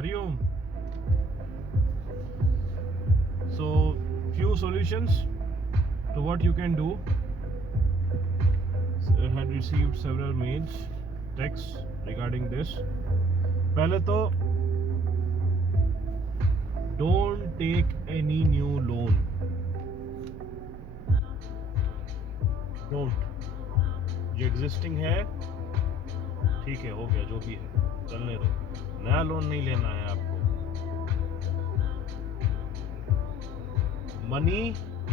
Hariom. So, few solutions to what you can do. I had received several mails, texts regarding this. पहले तो don't take any new loan. Don't. जो existing है ठीक है, हो गया, जो भी है चलने दो. नया लोन नहीं लेना है आपको. Money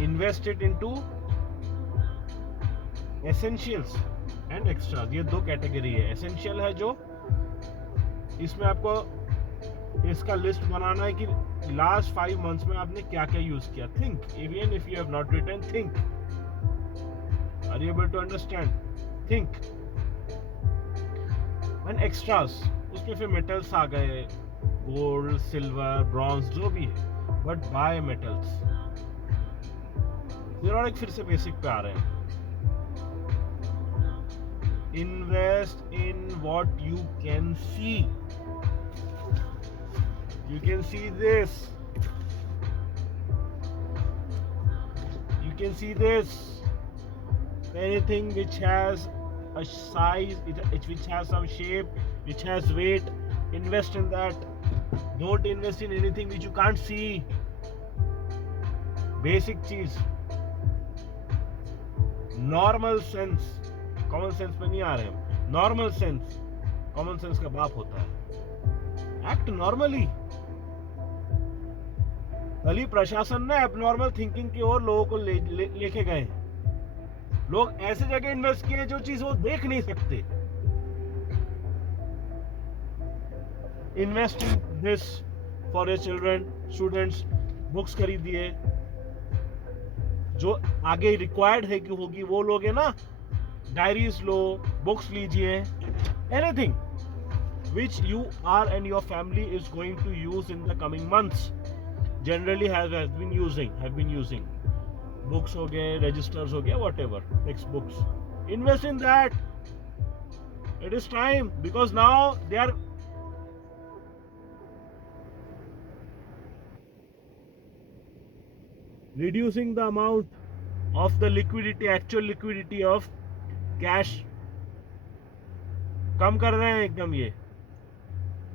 invested into essentials and extras. ये दो कैटेगरी है. एसेंशियल है जो इसमें आपको इसका लिस्ट बनाना है कि लास्ट 5 मंथ्स में आपने क्या क्या यूज किया. Think, even if you have not written, think. Are you able to understand? Think. And extras, उसमें फिर मेटल्स आ गए, गोल्ड, सिल्वर, ब्रॉन्ज, जो भी है. But by metals. फिर फिर से बेसिक पे आ रहे हैं. Invest in what you can see. You can see this. You can see this. Anything which has a size, which has some shape, which has weight, invest in that. Don't invest in anything which you can't see. Basic cheese. Normal sense. Common sense में नहीं आ रहे हम. Normal sense. Common sense का बाप होता है. Act normally. भली प्रशासन ने एबनॉर्मल थिंकिंग की ओर लोगों को लेके गए. लोग ऐसे जगह इन्वेस्ट किए जो चीज वो देख नहीं सकते. Invest in this for your children, students. Books खरीदिए जो आगे रिक्वायर्ड है कि होगी, वो लोगे ना. डायरीज लो, बुक्स लीजिए. Anything which you are and your family is going to use in the coming months. Generally have been using books हो गए, registers हो गए, whatever, textbooks. Invest in that. It is time, because now they are reducing the amount of the liquidity, actual liquidity of cash. कम कर रहे हैं एकदम.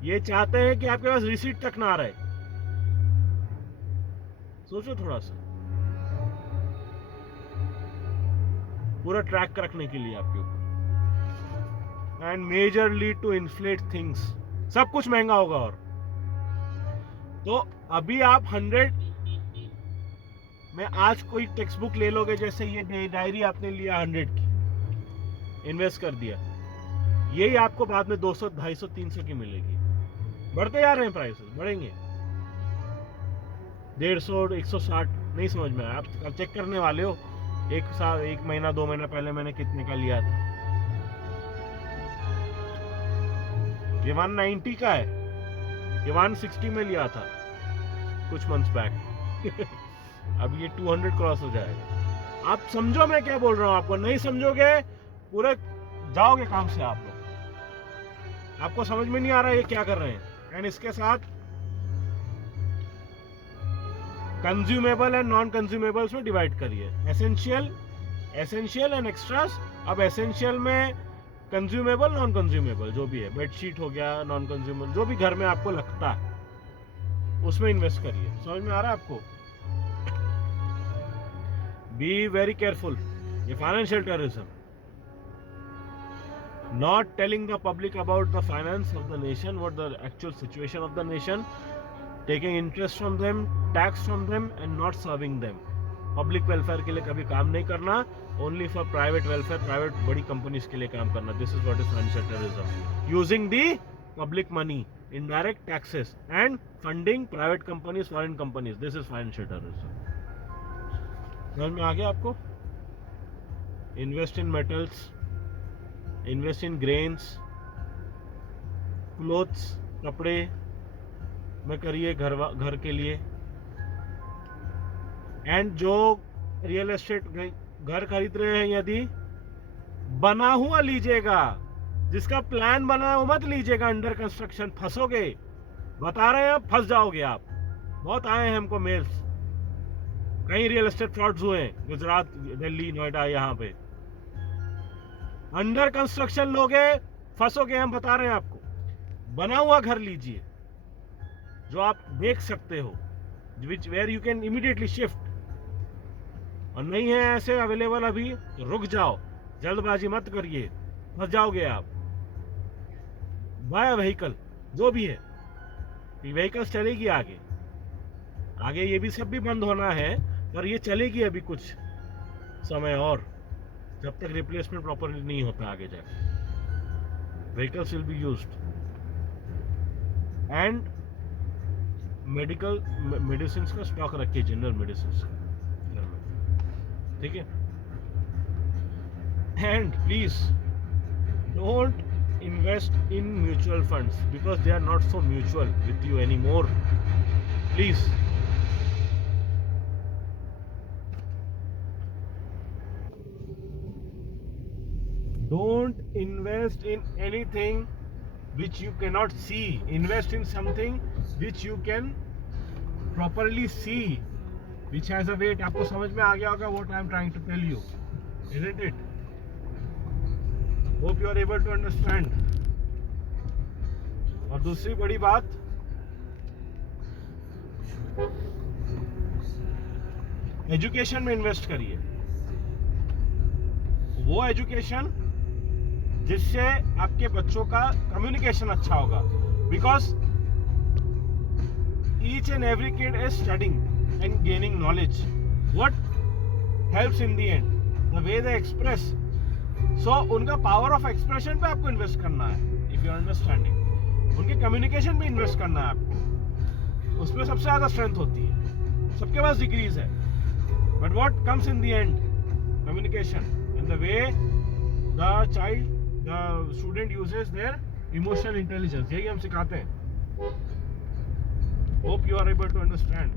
ये चाहते हैं कि आपके पास रिसीट तक ना रहे. सोचो थोड़ा सा, पूरा ट्रैक रखने के लिए आपके ऊपर. And majorly to inflate things. सब कुछ महंगा होगा. और तो अभी आप 100 में आज कोई टेक्स्ट बुक ले लोगे, जैसे ये डायरी आपने लिया 100 की, इन्वेस्ट कर दिया, यही आपको बाद में 200, 250, 300 की मिलेगी. बढ़ते जा रहे हैं प्राइसेस, बढ़ेंगे. 150, 160 नहीं समझ में आया. आप चेक करने वाले हो. एक महीना 2 महीना पहले मैंने कितने का लिया था. ये 190 का है. ये 160 में लिया था कुछ मंथ्स बैक. अब ये 200 क्रॉस हो जाएगा. आप समझो मैं क्या बोल रहा हूं. आपको नहीं समझोगे पूरे जाओगे काम से आप लोग. आपको समझ में नहीं आ रहा है ये क्या कर रहे हैं. एंड इसके साथ कंज्यूमेबल एंड नॉन कंज्यूमेबल्स में डिवाइड करिए. Essential and extras. अब एसेंशियल में कंज्यूमेबल, नॉन कंज्यूमेबल जो भी है, बेडशीट हो गया, नॉन कंज्यूमेबल, जो भी घर में आपको लगता है उसमें इन्वेस्ट करिए. समझ में आ रहा है आपको? Be very careful. ये financial terrorism. Not telling the public about the finance of the nation, what the actual situation of the nation, taking interest from them, tax from them, and not serving them. Public welfare के लिए कभी काम नहीं करना. Only for private welfare, private बड़ी companies के लिए काम करना. This is what is financial terrorism. Using the public money, indirect taxes, and funding private companies, foreign companies. This is financial terrorism. समझ में आ गया आपको? Invest in metals. Invest in grains, clothes, कपड़े में करिए घर के लिए. एंड जो रियल एस्टेट घर खरीद रहे हैं, यदि बना हुआ लीजिएगा. जिसका प्लान बना है वो मत लीजिएगा. अंडर कंस्ट्रक्शन फंसोगे. बता रहे हैं, फंस जाओगे आप। बहुत आए हैं हमको मेल्स, कई रियल एस्टेट फ्रॉड्स हुए हैं गुजरात, दिल्ली, नोएडा, यहाँ पे अंडर कंस्ट्रक्शन लोगे, फंसोगे। हम बता रहे हैं आपको, बना हुआ घर लीजिए जो आप देख सकते हो, which where you can immediately shift, और नहीं है ऐसे अवेलेबल अभी तो रुक जाओ, जल्दबाजी मत करिए, फंस जाओगे आप। बाय व्हीकल जो भी है, व्हीकल्स चलेगी आगे, आगे ये भी सब भी बंद होना है, पर ये चलेगी अभी कुछ समय और, जब तक रिप्लेसमेंट प्रॉपरली नहीं होता आगे जाकर। Vehicles will be used and medicine का स्टॉक रखिए, जनरल मेडिसिन का घर में, ठीक है। And please don't invest in mutual funds because they are not so mutual with you anymore. Please. Don't invest in anything which you cannot see. Invest in something which you can properly see, which has a weight. आपको समझ में आ गया होगा what I am trying to tell you, isn't it? Hope you are able to understand. और दूसरी बड़ी बात, education में इन्वेस्ट करिए। वो एजुकेशन जिससे आपके बच्चों का कम्युनिकेशन अच्छा होगा, because each and every kid is studying and gaining knowledge. What helps in the end, the way they express. So उनका पावर ऑफ एक्सप्रेशन पे आपको इन्वेस्ट करना है, इफ यू आर अंडरस्टैंडिंग। उनके कम्युनिकेशन पे इन्वेस्ट करना है आपको, उसमें सबसे ज्यादा स्ट्रेंथ होती है। सबके पास डिग्रीज है, but what comes in the end, communication and the way the student uses their emotional intelligence, यही हम सिखाते हैं। Hope you are able to understand.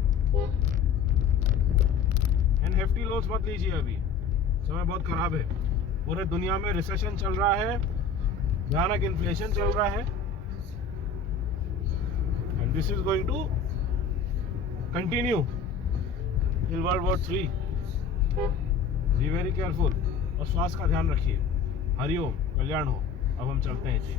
And hefty loans मत लीजिए, अभी समय बहुत खराब है। पूरे दुनिया में रिसेशन चल रहा है, भयानक इन्फ्लेशन चल रहा है, and this is going to continue till world war 3। Be very careful और स्वास्थ्य का ध्यान रखिए। हरिओम, कल्याण हो। अब हम चलते हैं जी।